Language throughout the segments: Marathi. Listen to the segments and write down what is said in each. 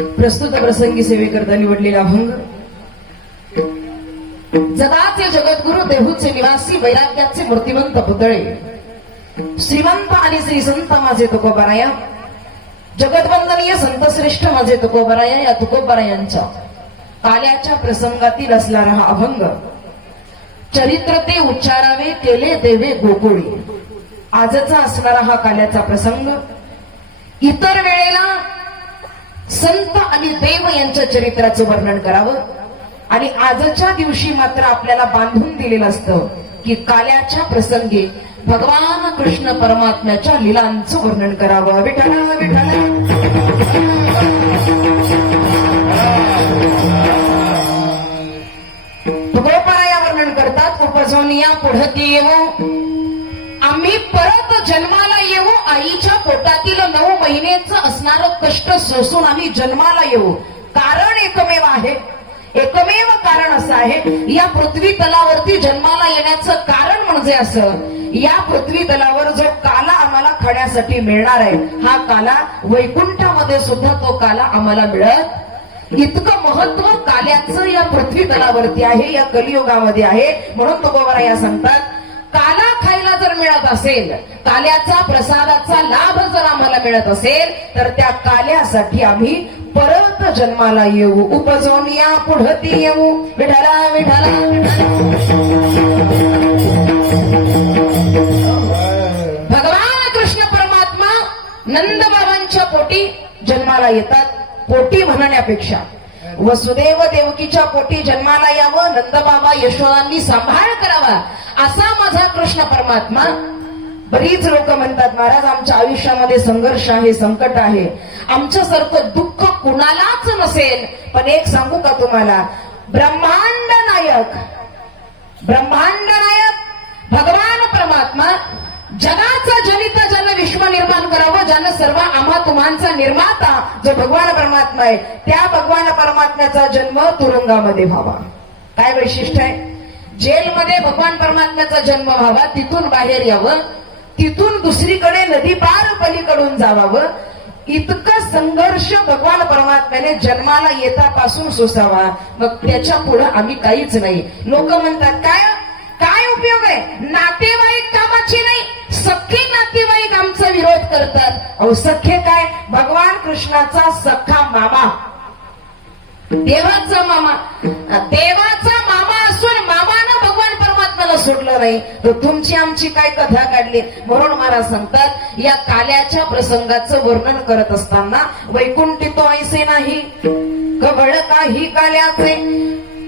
प्रस्तुत प्रसंगी सेवेकरता निवडलेला अभंग. जगाचे जगद्गुरु देहूचे निवासी वैराग्याचे मूर्तिवंत पुतळे. श्रीमंत आणि श्री संत माझे तुकोबाराया. जगदवंदनीय संतश्रेष्ठ माझे तुकोबाराया या तुकोबारायांच्या. काल्याच्या प्रसंगातील असणारा हा अभंग. चरित्र ते उच्चारावे केले देवे गोकुळी. आजचा असणारा हा काल्याचा प्रसंग. इतर वेळेला संत आणि देव यांच्या चरित्राचं वर्णन करावं. आणि आजच्या दिवशी मात्र आपल्याला बांधून दिलेलं असतं की काल्याच्या प्रसंगी भगवान कृष्ण परमात्म्याच्या लिलांचं वर्णन करावं. विठाला विठाला तुकोपराया वर्णन करतात. उपजोनिया पुढती देव आम्ही परत जन्माला येऊ आईच्या पोटातील नऊ महिनेच असणार कष्ट सोसून आम्ही जन्माला येऊ. कारण एकमेव आहे. एकमेव कारण असं आहे. या पृथ्वी तलावरती जन्माला येण्याचं कारण म्हणजे असं. या पृथ्वी तलावर जो काला आम्हाला खाण्यासाठी मिळणार आहे हा काला वैकुंठामध्ये सुद्धा तो काला आम्हाला मिळत इतकं महत्त्व काल्याचं या पृथ्वी तलावरती आहे या कलियुगामध्ये आहे. म्हणून तो या सांगतात काला खायला जर मिळत असेल काल्याचा प्रसादाचा लाभ जर आम्हाला मिळत असेल तर त्या काल्यासाठी आम्ही परत जन्माला येऊ. उपजून या पुढती येऊ. विठाला विठाला भगवान कृष्ण परमात्मा नंदबाबांच्या पोटी जन्माला येतात पोटी म्हणण्यापेक्षा. वसुदेव देवकीच्या पोटी जन्माला यावं नंदबाबा यशोदांनी सांभाळ करावा असा माझा कृष्ण परमात्मा. बरीच लोक म्हणतात महाराज आमच्या आयुष्यामध्ये संघर्ष आहे संकट आहे. आमच्यासारखं दुःख कुणालाच नसेल. पण एक सांगू का तुम्हाला? ब्रह्मांड नायक. ब्रह्मांड नायक भगवान परमात्मा. जगाचा जनित ज्यानं विश्व निर्माण करावं ज्यानं सर्व आम्हा तुम्हांचा निर्माता जो भगवान परमात्मा आहे त्या भगवान परमात्म्याचा जन्म तुरुंगामध्ये व्हावा. काय वैशिष्ट्य आहे? जेलमध्ये भगवान परमात्म्याचा जन्म व्हावा तिथून बाहेर यावं तिथून दुसरीकडे नदी पार पलीकडून जावावं इतकं संघर्ष भगवान परमात्म्याने जन्माला येतापासून सोसावा. मग त्याच्या पुढे आम्ही काहीच नाही. लोक म्हणतात काय? काय उपयोग आहे? नातेवाईक कामाची नाही सख्खे नातेवाईक आमचा विरोध करतात. अहो सख्खे काय? भगवान कृष्णाचा सख्खा मामा. देवाचा मामा. देवाचा मामा असून मामानं भगवान परमात्म्याला सोडलं नाही. तर तुमची आमची काय कथा काढली? म्हणून महाराज सांगतात या काल्याच्या प्रसंगाचं वर्णन करत असताना वैकुंठी तो ऐसे नाही कबळ काही काल्याचे.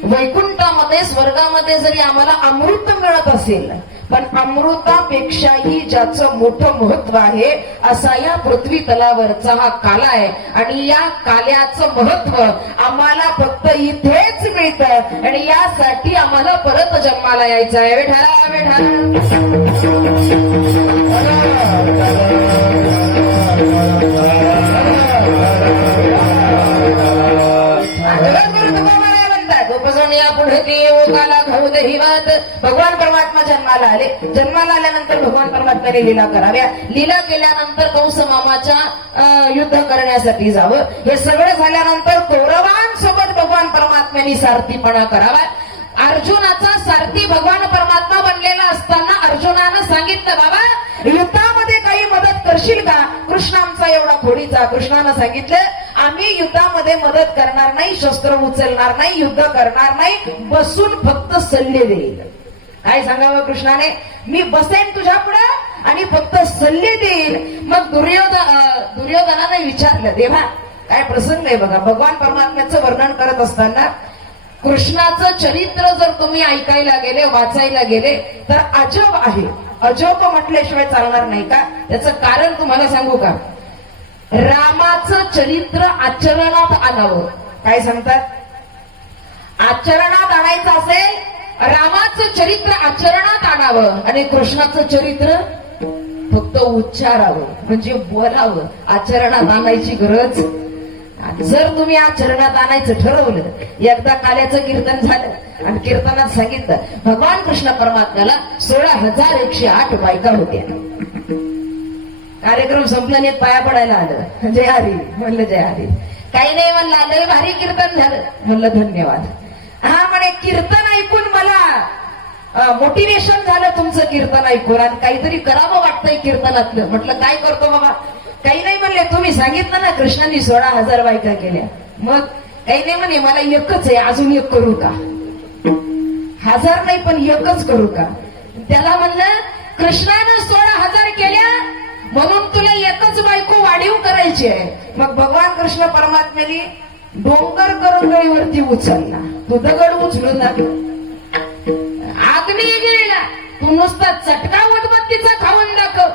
वैकुंठामध्ये स्वर्गामध्ये जरी आम्हाला अमृत मिळत असेल पण अमृतापेक्षाही ज्याचं मोठं महत्त्व आहे असा या पृथ्वी तलावरचा हा काला आहे. आणि या काल्याचं महत्त्व आम्हाला फक्त इथेच मिळत. आणि यासाठी आम्हाला परत जन्माला यायचं आहे. वेठाला वेठाला भगवान परमात्मा जन्माला आले. जन्माला आल्यानंतर भगवान परमात्म्याने लीला कराव्या. लीला केल्यानंतर कंस मामाच्या युद्ध करण्यासाठी जावं. हे सगळं झाल्यानंतर कौरवांसोबत भगवान परमात्म्याने सारथीपणा करावा. अर्जुनाचा सारथी भगवान परमात्मा बनलेला असताना अर्जुनानं सांगितलं बाबा युद्धामध्ये करशील का? कृष्ण आमचा एवढा खोडीचा. कृष्णानं सांगितलं आम्ही युद्धामध्ये मदत करणार नाही शस्त्र उचलणार नाही युद्ध करणार नाही बसून फक्त सल्ले देईल. काय सांगावं कृष्णाने? मी बसेन तुझ्या पुढे आणि फक्त सल्ले देईल. मग दुर्योधन दुर्योधनाने विचारलं देवा काय प्रसंग आहे बघा. भगवान परमात्म्याचं वर्णन करत असताना कृष्णाचं चरित्र जर तुम्ही ऐकायला गेले वाचायला गेले तर अजब आहे. अजोप म्हटल्याशिवाय चालणार नाही का? त्याचं कारण तुम्हाला सांगू का? रामाचं चरित्र आचरणात आणावं. काय सांगतात? आचरणात आणायचं असेल रामाचं चरित्र आचरणात आणावं आणि कृष्णाचं चरित्र फक्त उच्चारावं म्हणजे बोलावं. आचरणात आणायची गरज जर तुम्ही आचरणात आणायचं ठरवलं एकदा काल्याचं कीर्तन झालं आणि कीर्तनात सांगितलं भगवान कृष्ण परमात्म्याला सोळा हजार एकशे आठ बायका होत्या. कार्यक्रम संपला नाही पाया पडायला आलं. जय हरी म्हणलं जय हरी. काही नाही म्हणलं लय भारी कीर्तन झालं. म्हणलं धन्यवाद. हा म्हणे कीर्तन ऐकून मला मोटिवेशन झालं तुमचं कीर्तन ऐकून आणि काहीतरी करावं वाटतंय कीर्तनातलं. म्हटलं काय करतो बाबा? काही नाही म्हणले तुम्ही सांगितलं ना कृष्णांनी सोळा हजार बायका केल्या. मग काही नाही म्हणे मला एकच आहे अजून एक करू का? हजार नाही पण एकच करू का? त्याला म्हणलं कृष्णानं सोळा हजार केल्या म्हणून तुला एकच बायको वाढीव करायची आहे. मग भगवान कृष्ण परमात्म्याने डोंगर करंगळीवरती उचलला. तू दगड उचलून दाखव आग्नी गेला. तू नुसता चटका उदबत्तीचा खाऊन दाखव.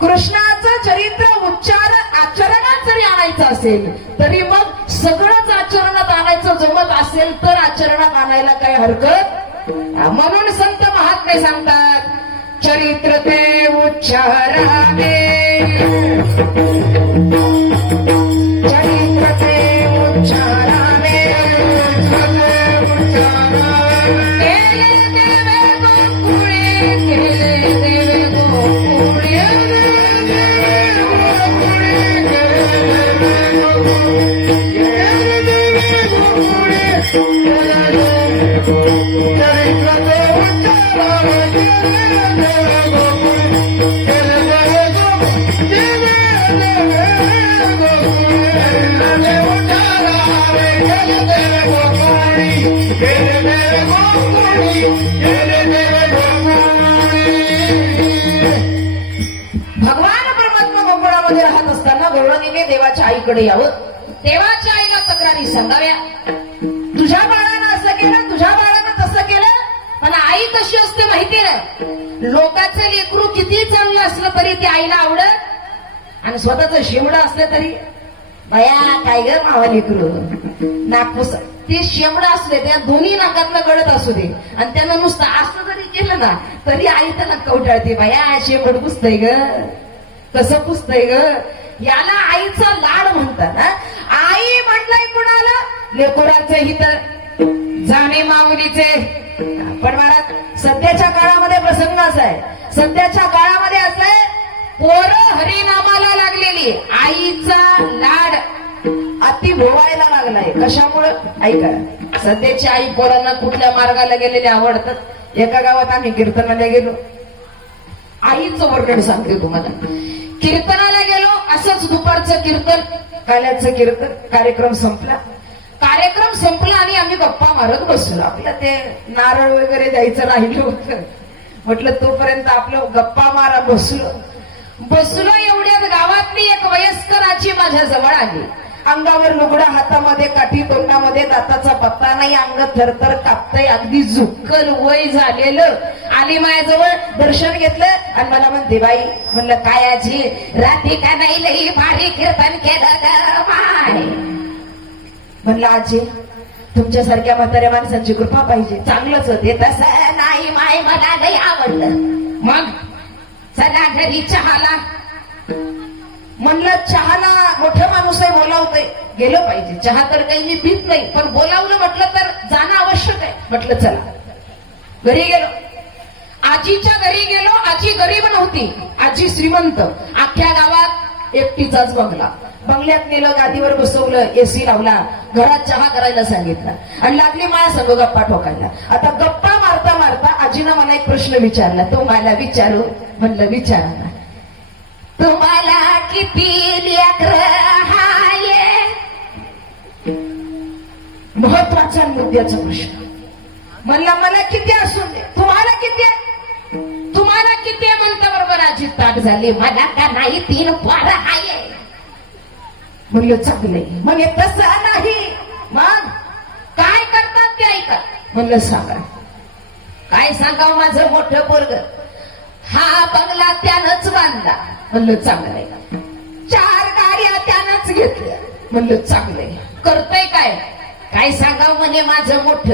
कृष्णाचं चरित्र उच्चार आचरणात जरी आणायचं असेल तरी मग सगळंच आचरणात आणायचं जमत असेल तर आचरणात आणायला काय हरकत? म्हणून संत महात्मे सांगतात चरित्र ते उच्चाराने परमात्मा राहत असताना गौरवणीने देवाच्या आईकडे यावं. देवाच्या आईला तक्रारी सांगाव्या. तुझ्या बाळानं असं केलं तुझ्या बाळानं तसं केलं पण आई कशी असते माहितीये ना? लोकांचं लेकरू किती चांगलं असलं तरी ते आईला आवडत. आणि स्वतःच शेमडं असलं तरी. बया काय ग मावा लेकरू? नागपूस ते शेमडं असले त्या दोन्ही नाकातलं गळत असू दे. आणि त्यांना नुसतं असं जरी केलं ना तरी आई त्याला कवटाळते. बया शेमड पुसतय ग. कसं पुसतय ग. याला आईचा लाड म्हणतात आई म्हटलंय कुणाला? लेकुरांचे हित. जाणे मावलीचे पण महाराज सध्याच्या काळामध्ये प्रसंग असा आहे. सध्याच्या काळामध्ये असलाय पोरं हरिनामाला लागलेली आईचा लाड अति भोवायला लागलाय. कशामुळं? ऐका. सध्याची आई पोरांना कुठल्या मार्गाला गेलेले आवडतात? एका गावात आम्ही कीर्तनाला गेलो. आईचं वर्णन सांगते तुम्हाला. कीर्तनाला गेलो असंच दुपारचं कीर्तन काल्याचं कीर्तन कार्यक्रम संपला. कार्यक्रम संपला आणि आम्ही गप्पा मारत बसलो. आपलं ते नारळ वगैरे द्यायचं राहिलं होतं. म्हटलं तोपर्यंत आपलं गप्पा मारा बसलो. बसलो एवढ्यात गावातली एक वयस्कराची माझ्या जवळ आली. अंगावर लुगडा हातामध्ये काठी तोंडामध्ये दाताचा पत्ता नाही अंग थरथर कापतय अगदी झुक्कल वय झालेलं. आली माझ्याजवळ दर्शन घेतलं आणि मला म्हणते बाई म्हणलं काय आजी रात्री का नाही लई भारी कीर्तन केलं ग माय? म्हणलं आजी तुमच्यासारख्या म्हाताऱ्या माणसांची कृपा पाहिजे. चांगलंच होते तसं नाही माय मला नाही आवडलं. मग चला घरी चहाला. म्हणलं चहाला मोठं माणूस आहे बोलावतंय. गेलं पाहिजे. चहा तर काही मी पित नाही पण बोलावलं म्हटलं तर जाणं आवश्यक आहे. म्हटलं चला. घरी गेलो. आजीच्या घरी गेलो. आजी गरीब नव्हती. आजी श्रीमंत. अख्ख्या गावात एकटीचाच बंगला. बंगल्यात नेलं गादीवर बसवलं एसी लावला. घरात चहा करायला सांगितला. आणि लागली माया संग गप्पा ठोकायला. आता गप्पा मारता मारता आजीनं मला एक प्रश्न विचारला. तो मला विचारू. म्हणलं विचारा तुम्हाला किती लेकर हाये महत्त्वाचा मुद्द्याचा प्रश्न. म्हणला मला किती असून दे. तुम्हाला किती तुम्हाला किती म्हणता बरोबर आजी ताट झाली. मला का नाही तीन पोर आहे म्हणलं चांगले म्हणे तसं नाही. मग काय करतात ते ऐका. म्हणलं सांगा. काय सांगावं माझं मोठं पोरग? हा बंगला त्यानंच बांधला. म्हणलं चांगलंय चार गाड्या त्यानंच घेतल्या. म्हणलं चांगलंय करतोय काय? काय सांगाव म्हणे माझं मोठ?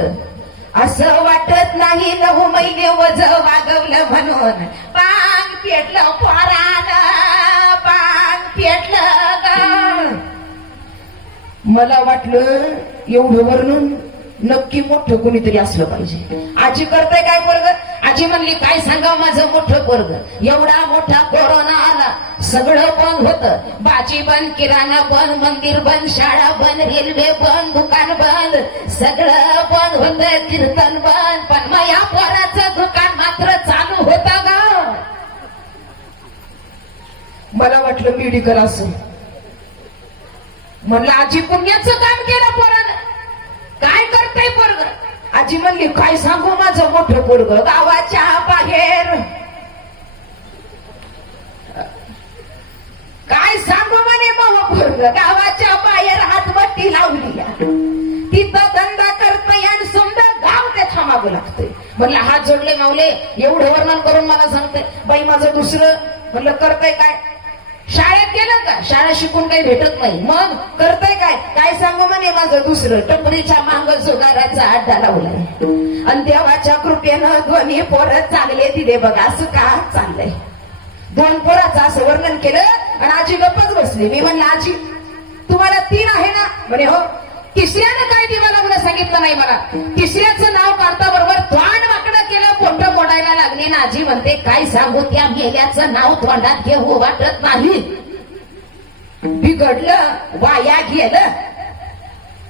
असं वाटत नाही नऊ महिने वज वागवलं म्हणून. पांग पेटलं पोरान पांग पेटलं मला वाटलं एवढं वर्णन नक्की मोठं कोणीतरी असलं पाहिजे. आजी करताय काय पोरग? आजी म्हणली काय सांगा माझं मोठं पोरग? एवढा मोठा कोरोना आला. सगळं बंद होत. भाजी बंद किराणा बंद मंदिर बंद शाळा बंद रेल्वे बंद दुकान बंद. सगळं बंद होत कीर्तन बंद. पण मग या पोराचं दुकान मात्र चालू होत ग. मला वाटलं मेडिकल असं म्हणलं आजी पुण्याचं काम केलं पोरानं. काय करतय पोरग? आजी म्हणली काय सांगू माझं मोठं पोरग गावाच्या बाहेर? काय सांगू म्हणे मग पोरग गावाच्या बाहेर हातबत्ती लावली तिथं धंदा करता आणि समजा गाव ते थांबावं लागतंय. म्हणलं हात जोडले मावले एवढं वर्णन करून मला सांगते. बाई माझं दुसरं. म्हणलं करतय काय? शाळेत गेलं का? शाळा शिकून काही भेटत नाही. मग करतय काय? काय सांगू म्हणे माझं दुसरं? टपरीच्या मांग जुगाराचा आड्डा लावलाय. आणि देवाच्या कृपेनं ध्वनी पोर चांगले दिले बघा. असं का चांगलंय दोन पोराचं असं वर्णन केलं आणि आजी गप्पच बसली. मी म्हणलं आजी तुम्हाला तीन आहे ना? म्हणे हो. तिसऱ्यानं काय दिवा लागलं सांगितलं नाही मला? तिसऱ्याचं नाव काढता बरोबर तोंड लागले ना म्हणते काय सांगू त्या मेल्याचं नाव तोंडात घेऊ वाटत नाही. बिघडलं वाया गेलं.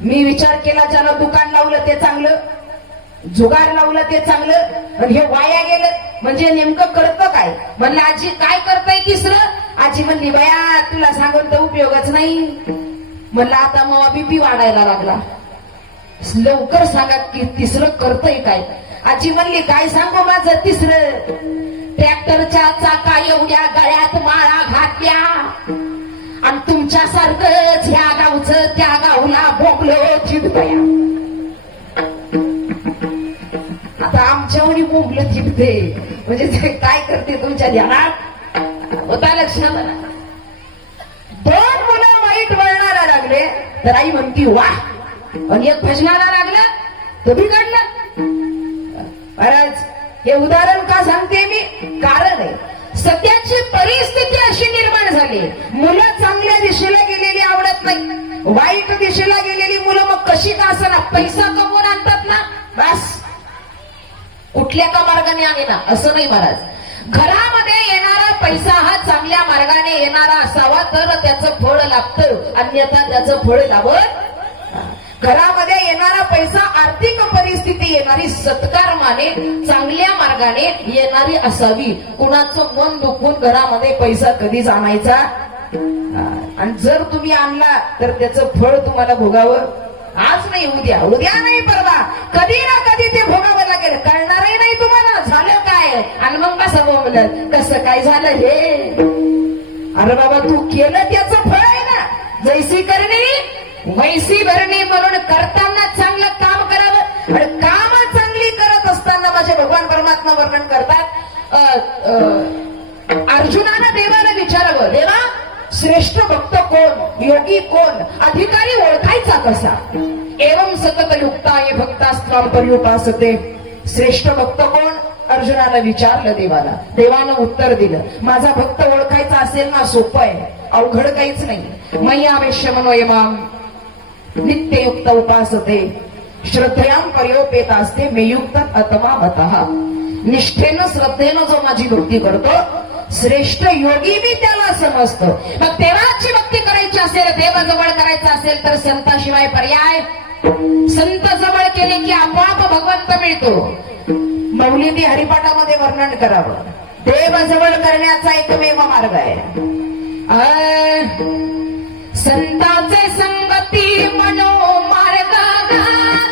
मी विचार केला ज्यानं दुकान लावलं ते चांगलं जुगार लावलं ते चांगलं आणि हे वाया गेलं. म्हणजे नेमकं करतं काय? म्हणलं आजी काय करताय तिसरं? आजी म्हणली बाया तुला सांगून तर उपयोगच नाही. म्हणलं आता मावा बीपी वाढायला लागला. लवकर सांगा की तिसरं करतय काय? आजी म्हणली काय सांगू माझं तिसरं? ट्रॅक्टरच्या चाका एवढ्या गळ्यात माळा घातल्या. आणि तुमच्यासारखंच ह्या गावचं त्या गावला भोगलो चिडतया आता आमच्यावरी बोंबलं चिडते म्हणजे ते काय करते तुमच्या ध्यानात? होता लक्षात आला. दोन मुलं वाईट वळणाला लागले. तर आई म्हणती वा आणि एक भजनाला लागलं तर बिघडलं. महाराज हे उदाहरण का सांगते मी? कारण आहे. सध्याची परिस्थिती अशी निर्माण झाली. मुलं चांगल्या दिशेला गेलेली आवडत नाही. वाईट दिशेला गेलेली मुलं मग कशी का असणार? पैसा कमवून आणतात ना? बस. कुठल्या का मार्गाने आले ना? असं नाही महाराज. घरामध्ये येणारा पैसा हा चांगल्या मार्गाने येणारा असावा तर त्याचं फळ लागतं. अन्यथा त्याचं फळ लावत घरामध्ये येणारा पैसा सत्कारमाने चांगल्या मार्गाने येणारी असावी. कुणाचं मन दुखवून घरामध्ये पैसा कधीच आणायचा आणि जर तुम्ही आणला तर त्याचं फळ तुम्हाला भोगावं? आज नाही उद्या. उद्या नाही परवा. कधी ना कधी ते भोगावं लागेल. कळणारही नाही तुम्हाला. झालं काय? आणि मग कसं बोंबलं कसं काय झालं हे? अरे बाबा तू केलं त्याचं फळ आहे ना? जैसी करणी वैसी भरणी म्हणून करताना चांगलं काम करावं. आणि काम चांगली करत असताना माझे भगवान परमात्मा वर्णन करतात. अर्जुनानं देवाला विचारावं देवा श्रेष्ठ भक्त कोण? योगी कोण? अधिकारी ओळखायचा कसा? एवम सतत युक्ता युक्ताय भक्तास्त्वाम पर्युपासते. श्रेष्ठ भक्त कोण? अर्जुनानं विचारलं देवाला. देवानं उत्तर दिलं माझा भक्त ओळखायचा असेल ना सोपं आहे. अवघड काहीच नाही. मय्यावेश्य मनोयमाम नित्ययुक्त उपासते. श्रद्धयाम पर्योपेत असते मेयुक्त अथवा निष्ठेनं श्रद्धेनं जो माझी भक्ती करतो श्रेष्ठ योगी मी त्याला समजतो. मग देवाची भक्ती करायची असेल देवाजवळ करायचं असेल तर संताशिवाय पर्याय? संत जवळ केले की आपोआप भगवंत मिळतो. मौलिदी हरिपाठामध्ये वर्णन करावं. देवजवळ करण्याचा एकमेव मार्ग आहे. संताचे संगती म्हणून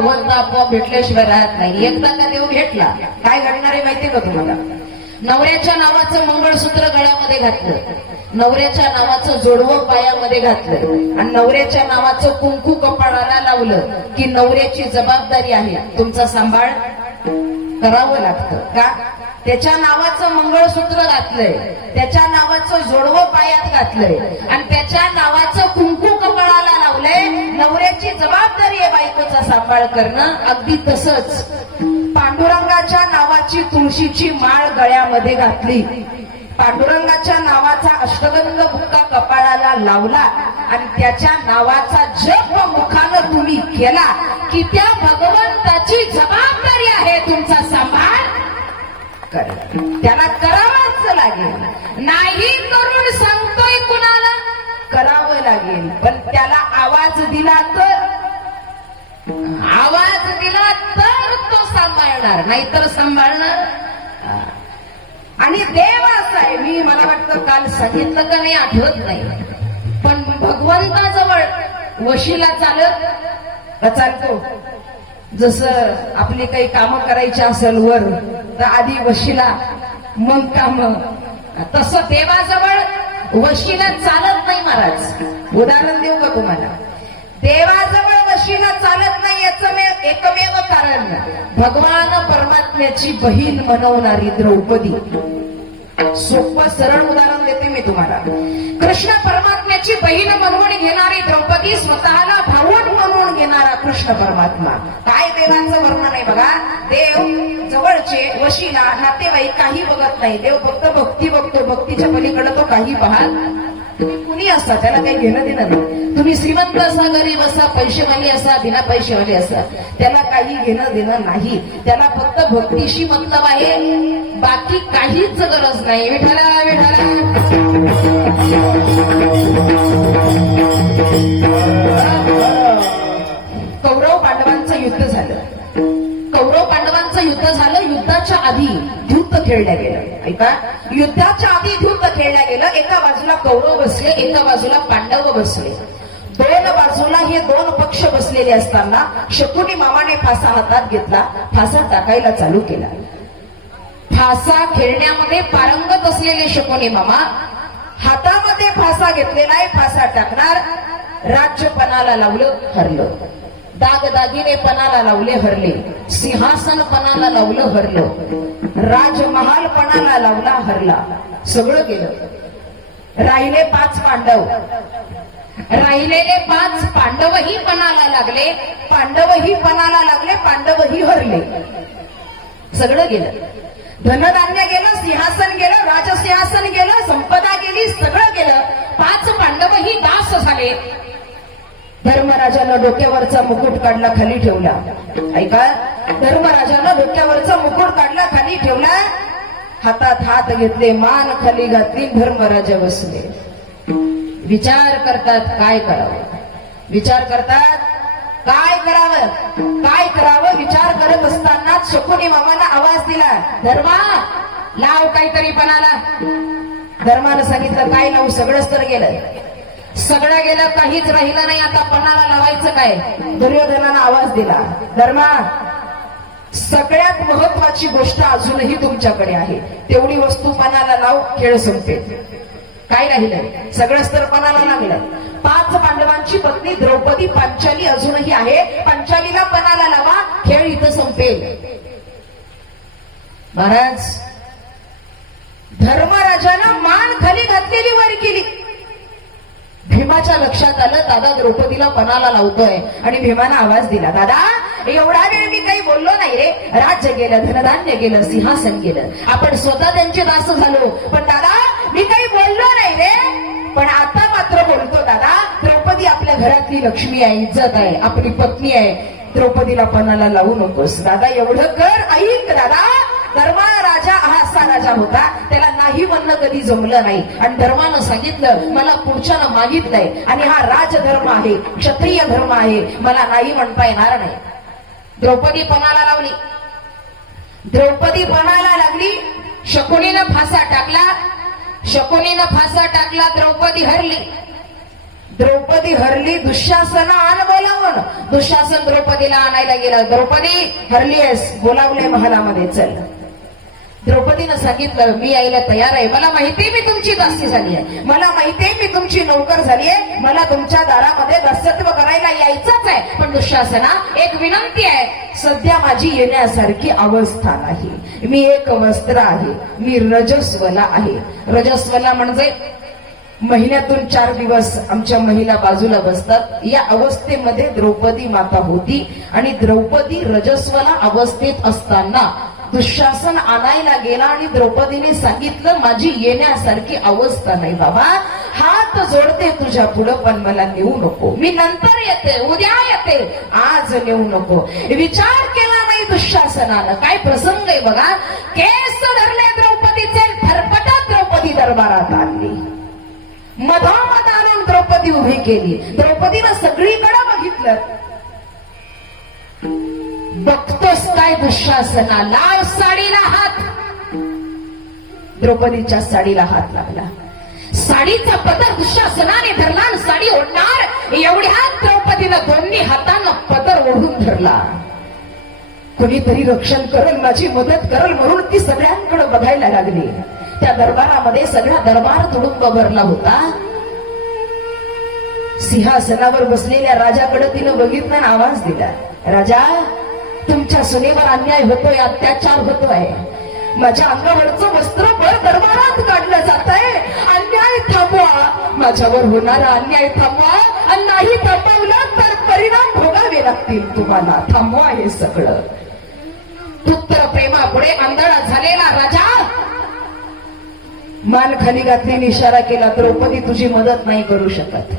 भगवंत आपोआप भेटल्याशिवाय राहत नाही. एकदा का देव भेटला काय घडणार आहे माहितीये का तुम्हाला? नवऱ्याच्या नावाचं मंगळसूत्र गळ्यामध्ये घातलं. नवऱ्याच्या नावाचं जोडवं पायामध्ये घातलं. आणि नवऱ्याच्या नावाचं कुंकू कपाळाला लावलं की नवऱ्याची जबाबदारी आहे. तुमचा सांभाळ करावं लागतं. का? त्याच्या नावाचं मंगळसूत्र घातलंय. त्याच्या नावाचं जोडवं पायात घातलंय. आणि त्याच्या नावाचं कुंकू कपाळाला लावलंय नवऱ्याची जबाबदारी आहे बायकोचा सांभाळ करणं. अगदी तसंच पांडुरंगाच्या नावाची तुळशीची माळ गळ्यामध्ये घातली. पांडुरंगाच्या नावाचा अष्टगंध बुक्का कपाळाला लावला आणि त्याच्या नावाचा जप मुखानं तुम्ही केला की त्या भगवंताची जबाबदारी आहे तुमचा सांभाळ करा त्याला करावाच लागेल. नाही करून सांगतोय करावं लागेल. पण त्याला आवाज दिला तर आवाज दिला तर तो सांभाळणार नाहीतर सांभाळणार आणि देव असा आहे मी मला वाटतं काल सांगितलं का नाही आठवत नाही. पण भगवंताजवळ वशीला चालत चालतो? जसं आपली काही कामं करायची असेल वर तर आधी वशीला मग काम. तसं देवाजवळ वशीला चालत नाही महाराज. उदाहरण देऊ का तुम्हाला? देवाजवळ वशीला चालत नाही याचं एकमेव कारण भगवान परमात्म्याची बहीण म्हणवणारी द्रौपदी. सोपं सरळ उदाहरण देते मी तुम्हाला. कृष्ण परमात्म्याची बहीण म्हणून घेणारी द्रौपदी स्वतःला भाऊन म्हणून घेणारा कृष्ण परमात्मा. काय देवांचं वर्णन आहे बघा? देव जवळचे वशीला नातेवाईक काही बघत नाही. देव फक्त भक्ती बघतो. भक्तीच्या पलीकडे तो काही पाहत तुम्ही कुणी असता त्याला काही घेणं देणं नाही. तुम्ही श्रीमंत असा गरीब असा पैसेवाली असा बिना पैसेवाली असा. त्याला काही घेणं देणं नाही. त्याला फक्त भक्तीशी मतलब आहे. बाकी काहीच गरज नाही. विठाला विठाला कौरव पांडवांचं युद्ध झालं. कौरव पांडवांचं युद्ध झालं युद्धाच्या आधी. धूर्त खेळलं गेलं. ऐका? युद्धाच्या आधी युद्ध खेळलं गेलं. एका बाजूला कौरव बसले एका बाजूला पांडव बसले. दोन बाजूला हे दोन पक्ष बसलेले असताना शकुनी मामाने फासा हातात घेतला फासा टाकायला चालू केला. फासा खेळण्यामध्ये पारंगत असलेले शकुनी मामा हातामध्ये फासा घेतलेला आहे फासा टाकणार राज्यपणाला लावलं हरलं. दागदागिने पणाला लावले हरले सिंहासन पणाला लावलं हरलं राजमहाल पणाला लावला हरला. सगळं गेलं राहिले पाच पांडव. राहिलेले पाच पांडवही पणाला लागले पांडवही पणाला लागले पांडवही हरले. सगळं गेलं. धनधान्य गेलं सिंहासन गेलं राजसिंहासन गेलं संपदा गेली सगळं गेलं. पाच पांडवही दास झाले. धर्मराजानं डोक्यावरचा मुकुट काढला खाली ठेवला. ऐका धर्मराजानं डोक्यावरचा मुकुट काढला खाली ठेवला. हातात हात घेतले मान खाली घातली धर्मराजा बसले. विचार करतात काय करावं? विचार करतात काय करावं? काय करावं? विचार करत असताना शकुनी मामाना आवाज दिला धर्मा लाव काहीतरी पणाला धर्मानं सांगितलं काय लावू? सगळंच तर गेलं. सगळ्या गेला काहीच राहिलं नाही. आता पणाला लावायचं काय? दुर्योधनानं आवाज दिला धर्मा सगळ्यात महत्वाची गोष्ट अजूनही तुमच्याकडे आहे. तेवढी वस्तू पणाला लाव खेळ संपते काय राहिलं? सगळंच तर पणाला लागलं. पाच पांडवांची पत्नी द्रौपदी पांचाली अजूनही आहे. पांचालीला पणाला लावा खेळ इथं संपेल. महाराज धर्मराजानं मान खाली घातलेली वर केली. भीमाच्या लक्षात आलं दादा द्रौपदीला पणाला लावतोय आणि भीमानं आवाज दिला दादा एवढा वेळ मी काही बोललो नाही रे. राज्य गेलं धनधान्य गेलं सिंहासन गेलं. आपण स्वतः त्यांचे दास झालो. पण दादा मी काही बोललो नाही रे. पण आता मात्र बोलतो दादा द्रौपदी आपल्या घरातली लक्ष्मी आहे इज्जत आहे आपली पत्नी आहे. द्रौपदीला पणाला लावू नकोस. दादा एवढं कर ऐक दादा. धर्मा राजा होता त्याला नाही म्हणणं कधी जमलं नाही. आणि धर्मानं सांगितलं मला पुढच्यानं मागितलंय. आणि हा राजधर्म आहे क्षत्रिय धर्म आहे. मला नाही म्हणता येणार नाही. द्रौपदी पणाला लावली. द्रौपदी पणाला लागली. शकुनीनं फासा टाकला. शकुनीनं फासा टाकला द्रौपदी हरली. द्रौपदी हरली दुःशासना आण बोलावून. दुःशासन द्रौपदीला आणायला गेला. द्रौपदी हरली आहेस बोलावले महालामध्ये चल. द्रौपदीनं सांगितलं मी यायला तयार आहे. मला माहितीये मी तुमची दासी झाली आहे. मला माहितीये मी तुमची नोकर झाली आहे. मला तुमच्या दारामध्ये दासत्व करायला यायचंच आहे. पण दुःशासना एक विनंती आहे. सध्या माझी येण्यासारखी अवस्था नाही. मी एक वस्त्र आहे. मी रजस्वला आहे. रजस्वला म्हणजे महिन्यातून चार दिवस आमच्या महिला बाजूला बसतात. या अवस्थेमध्ये द्रौपदी माता होती आणि द्रौपदी रजस्वला अवस्थेत असताना दुःशासन आणायला गेला आणि द्रौपदीने सांगितलं माझी येण्यासारखी अवस्था नाही बाबा. हात जोडते तुझ्या पुढं पण मला नेऊ नको. मी नंतर येते उद्या येते. आज नेऊ नको. विचार केला नाही दुःशासनानं. काय प्रसंग आहे बघा. केस धरले द्रौपदीचे फरफटत द्रौपदी दरबारात आणली. मधोमध आणून द्रौपदी उभी केली. द्रौपदीनं सगळीकडे बघितलं. बघतोस काय दुःशासना साडीला हात. द्रौपदीच्या साडीला हात लागला. साडीचा पदर दुःशासनाने धरला आणि साडी ओढणार. एवढ्या द्रौपदीनं दोन्ही हातानं पदर ओढून धरला. कोणीतरी रक्षण करल माझी मदत करल म्हणून ती सगळ्यांकडे बघायला लागली. त्या दरबारामध्ये सगळा दरबार तुडुंब भरला होता. सिंहासनावर बसलेल्या राजाकडे तिनं बघितलं आवाज दिला. राजा तुमच्या सुनेवर अन्याय होतोय अत्याचार होतोय. माझ्या अंगावरचं वस्त्र बळ दरबारात काढलं जात आहे अन्याय थांबवा. माझ्यावर होणारा अन्याय थांबवा. आणि नाही थांबवलं तर परिणाम भोगावे लागतील तुम्हाला. थांबवा हे सगळं. पुत्र प्रेमापुढे आंधळा झालेला राजा. मान खाली घातलेली इशारा केला द्रौपदी तुझी मदत नाही करू शकत.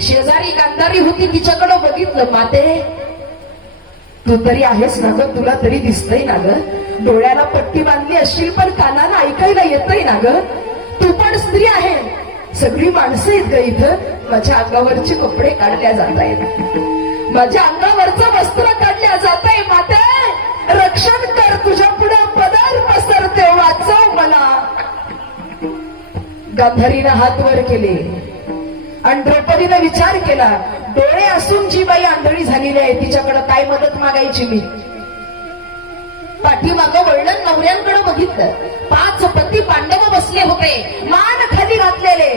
शेजारी गांधारी होती तिच्याकडं बघितलं माते. तू तरी आहेस ना ग तुला तरी दिसतंय ना ग. डोळ्याला पट्टी बांधली असशील पण कानाला ऐकायला येतय ना ग. तू पण स्त्री आहे. सगळी माणसं आहेत ग इथं. माझ्या अंगावरचे कपडे काढल्या जात आहेत माझ्या अंगावरचं वस्त्र काढल्या जात आहे माते. रक्षण कर तुझ्या पुढे पदर पसरते वाचव मला. गांधारीनं हात वर केले. आणि द्रौपदीनं विचार केला डोळे असून जी बाई आंधळी झालेली आहे तिच्याकडे काय मदत मागायची मी? पाठीमागं वळण नवऱ्यांकडे बघितलं. पाच पती पांडव बसले होते मान खाली घातलेले.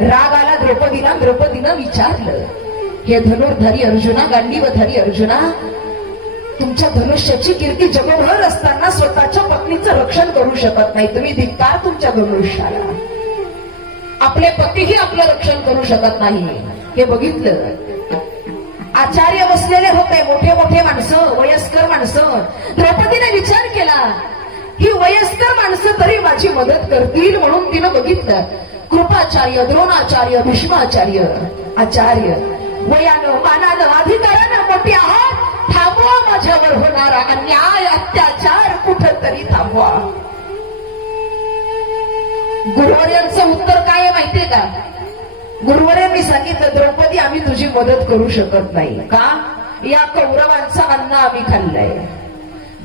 राग आला द्रौपदीला द्रौपदीनं विचारलं हे धनुर्धारी अर्जुना गांडीवधारी अर्जुना तुमच्या धनुष्याची कीर्ती जगभर असताना स्वतःच्या पत्नीचं रक्षण करू शकत नाही. तुम्ही धिक्कार तुमच्या धनुष्याला. आपले पतीही आपलं रक्षण करू शकत नाही. हे बघितलं. आचार्य बसलेले होते मोठे मोठे माणसं वयस्कर माणसं. द्रौपदीने विचार केला ही वयस्कर माणसं तरी माझी मदत करतील म्हणून तिनं बघितलं. कृपाचार्य द्रोणाचार्य भीष्माचार्य आचार्य वयानं मानानं अधिकारानं मोठी आहात. थांबवा माझ्यावर होणारा अन्याय अत्याचार कुठं तरी थांबवा. गुरुवर्यांचं उत्तर काय माहितीये का? गुरुवर्यांनी सांगितलं द्रौपदी आम्ही तुझी मदत करू शकत नाही. का? या कौरवांचं अन्न आम्ही खाल्लंय.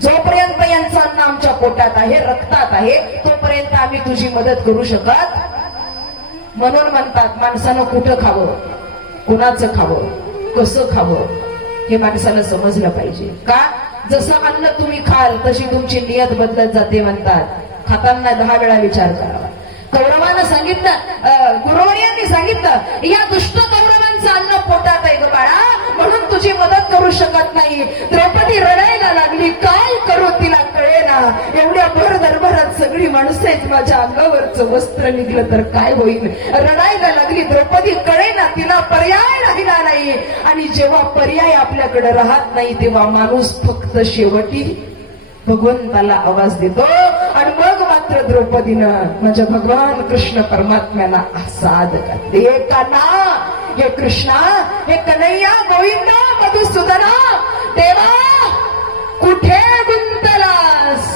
जोपर्यंत यांचं अन्न आमच्या पोटात आहे रक्तात आहे तोपर्यंत आम्ही तुझी मदत करू शकत म्हणून म्हणतात माणसानं कुठं खावं? कुणाचं खावं? कसं खावं? हे माणसाला समजलं पाहिजे. का? जसं अन्न तुम्ही खाल तशी तुमची नियत बदलत जाते म्हणतात. खाताना दहा वेळा विचार करावा. कौरवानं सांगितलं गुरुवर्यांनी सांगितलं या दुष्ट कौरवांचं अन्न पोटात आहे ग बाळा म्हणून तुझी मदत करू शकत नाही. द्रौपदी रडायला लागली काय करू तिला कळेना. एवढ्या भर दरबारात सगळी माणसं आहेत माझ्या अंगावरचं वस्त्र निघलं तर काय होईल? रडायला लागली द्रौपदी कळेना तिला पर्याय राहिला नाही. आणि जेव्हा पर्याय आपल्याकडे राहत नाही तेव्हा माणूस फक्त शेवटी भगवंताला आवाज देतो. आणि मग मात्र द्रौपदीनं म्हणजे भगवान कृष्ण परमात्म्याला आसाद करते. काना हे कृष्णा हे कन्हैया गोविंदा मधुसूदना देवा कुठे गुंतलास?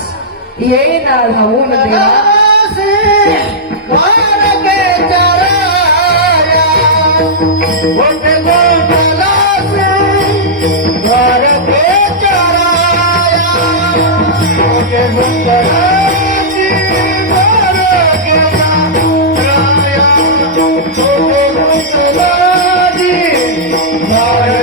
ये ना राहून देवा. Maharaj, Maharaj.